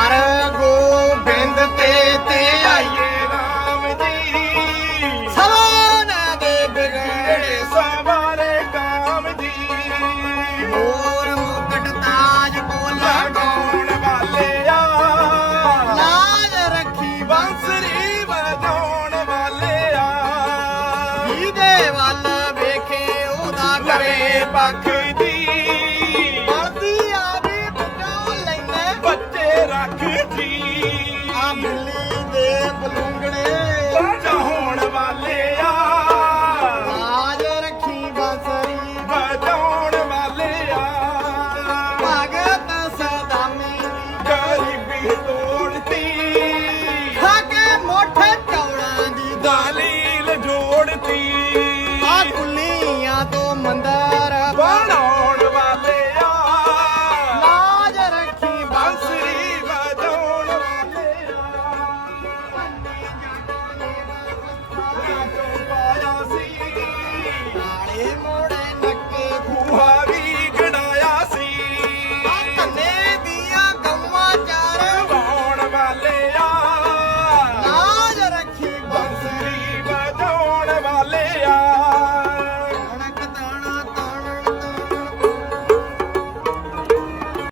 ਹਰ ਗੋਬਿੰਦ ਤੇ ਤੇ ਆਈਏ ਰਾਮ ਜੀ। ਸਭਨਾ ਦੇ ਬਿਗੜੇ ਸਵਾਰੇ ਕਾਮ ਜੀ। ਮੋਰ ਮੁਕਟ ਤਾਜ ਬੋਲਾ ਗਾਉਣ ਵਾਲਿਆ ਲਾਲ ਰੱਖੀ ਬੰਸਰੀ ਵਜਾਉਣ ਵਾਲਿਆ ਜੀ ਦੇ ਵਾਲਾ I could be. Demon.